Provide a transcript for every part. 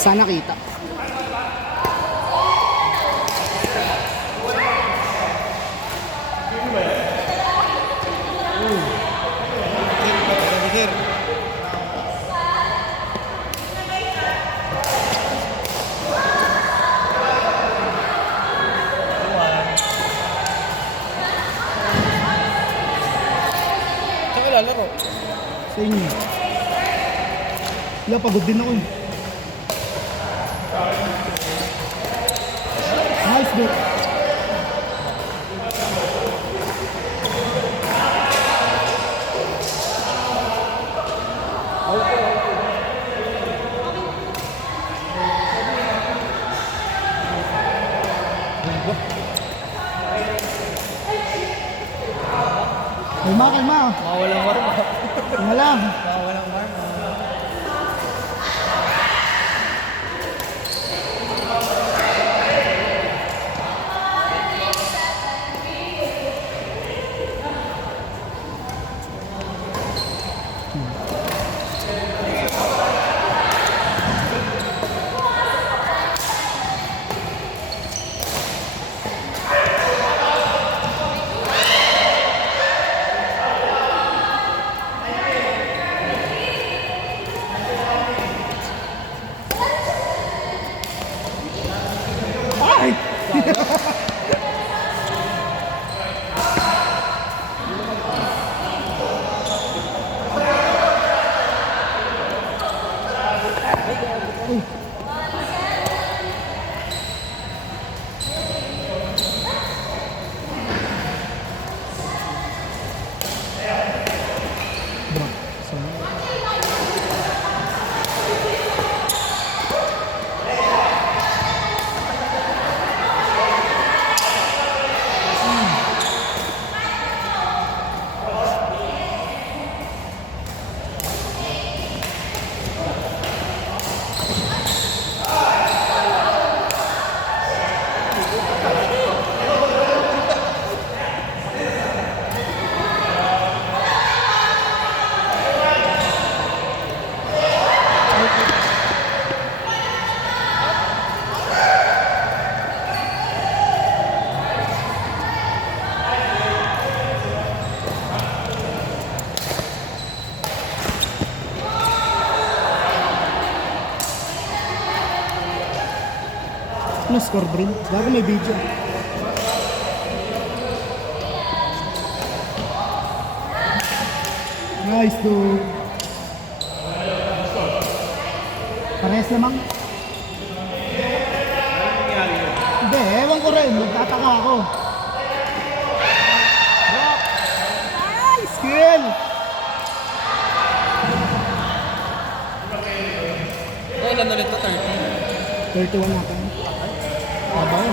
Sana kita. Saan ka lalaro? Sa inyo. Wala, pagod din ako eh. Nice bro. Kalma, kalma. Mawalang warm up. Kalma lang. Mawalang warm up. Ay! Bro, ano score bro? Bago may video. Nice dude. Parehas lamang. Hindi, ewan ko rin. Magtataka ako. Drop. Nice kill. Ilan ulit to? 30. 31 natin. Abay.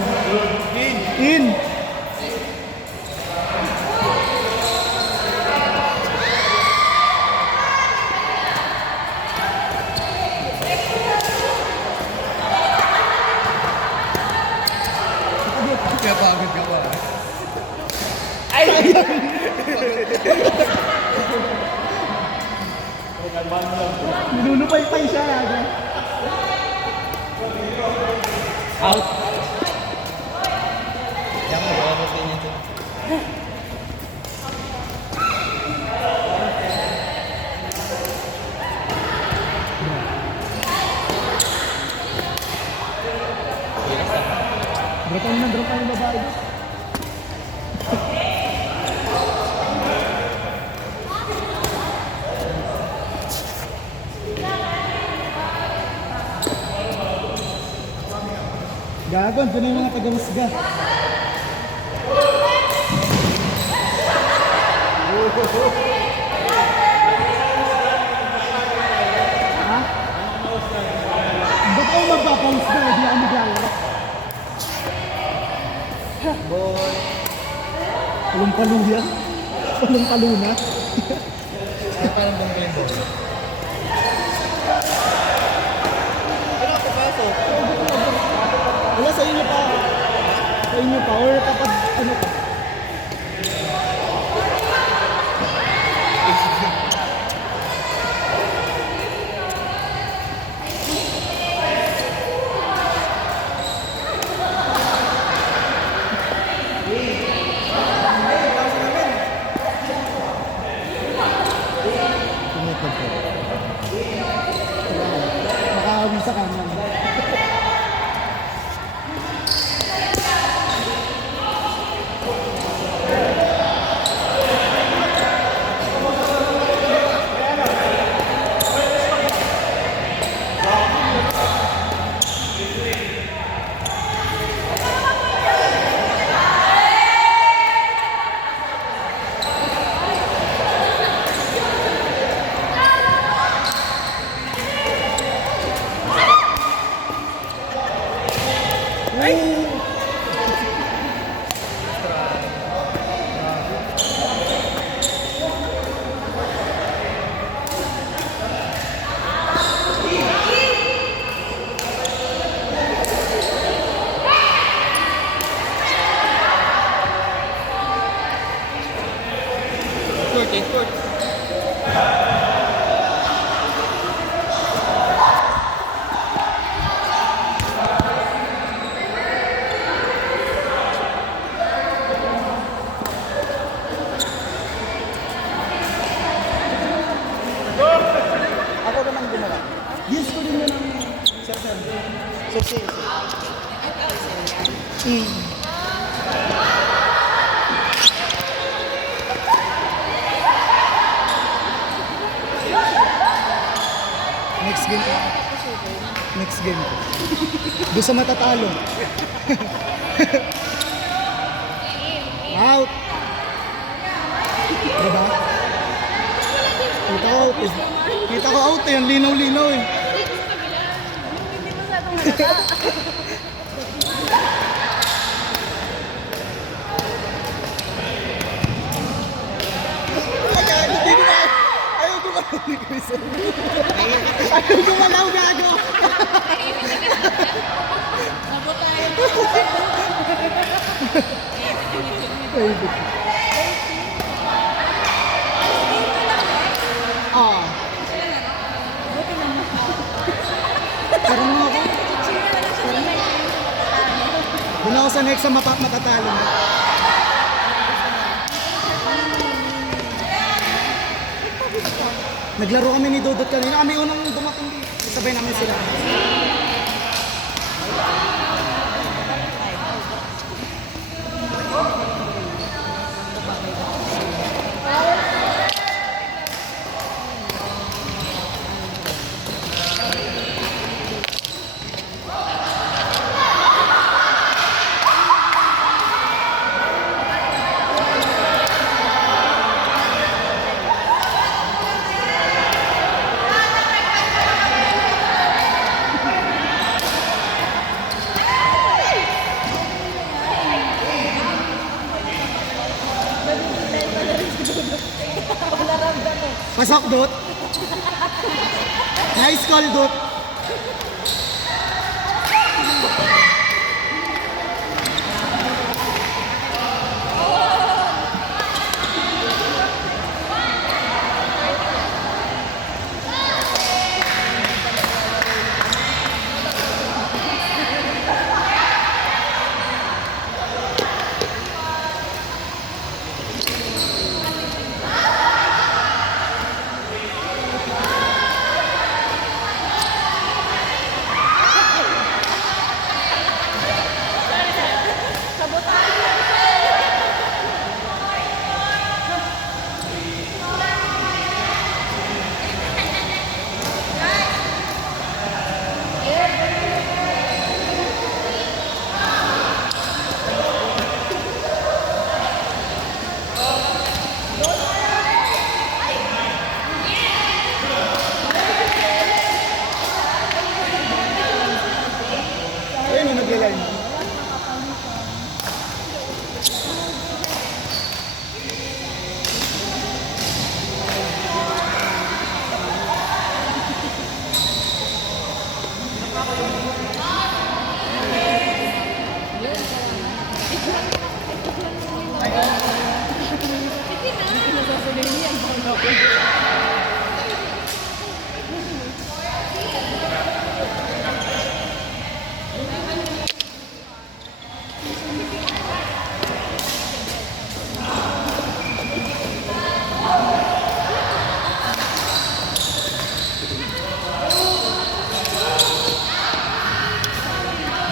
In. Kaya pagod ka ba? Nilulupay-pay siya. Out. Diyan mo, bakit din ito? Drop ang babae. Gagon, puno yung mga taga-musga. Ha? Ba't ako magpapamusga? Hindi ako maglalaro. Boy. Palong-palo yan. Palong-palo na. Kaya parang bang boy. Ano ka papasok? Wala sa inyo pa. Sa inyo pa. Or kapag ano pa. Susi. Mm. Next game. Next game. Doon sa matatalo. Out. Diba? Kita ko out eh. Kita ko out eh. Ang linaw-linaw eh. Hindi masyadong halata. Ayaw gumalaw ni Chris. Ayaw gumalaw, gago. Nabutayan. Ah. Parang mo ako. Doon ako sa next sa matatalo. Naglaro kami ni Dodot kanina. Kami unang dumating dito. Sabay namin sila. Pasok, Dot. Nice call, Dot. Ayun yung nag-line.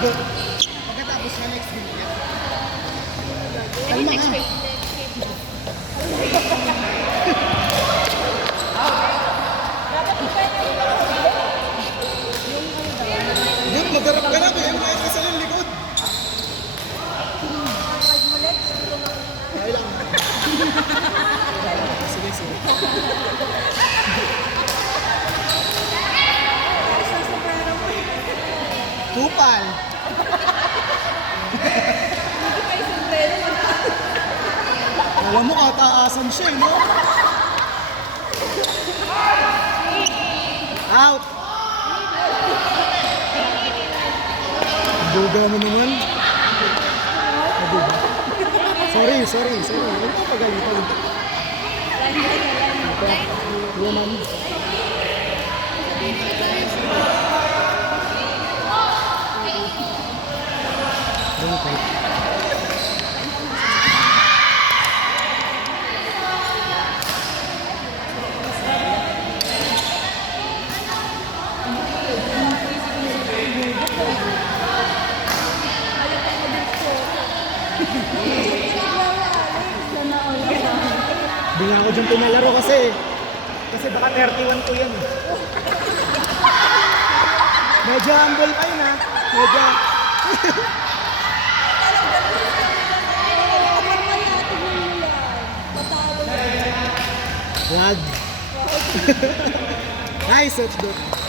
Dot. Pagkatapos na next game niya. Kalma ka. Dot, magarap ka na. Kaya mo kahit isa lang likod. Ay lang. Sige, sige. Kupal. Alam mo, kataasan siya, no? Out! Duga mo naman. Duga. Sorry. Huwag mo pagalitan. Yaman. Okay. Pero kasi baka 31 ko yan eh. Medyo humble kayo na. Medyo. Rad. Nice, that's good.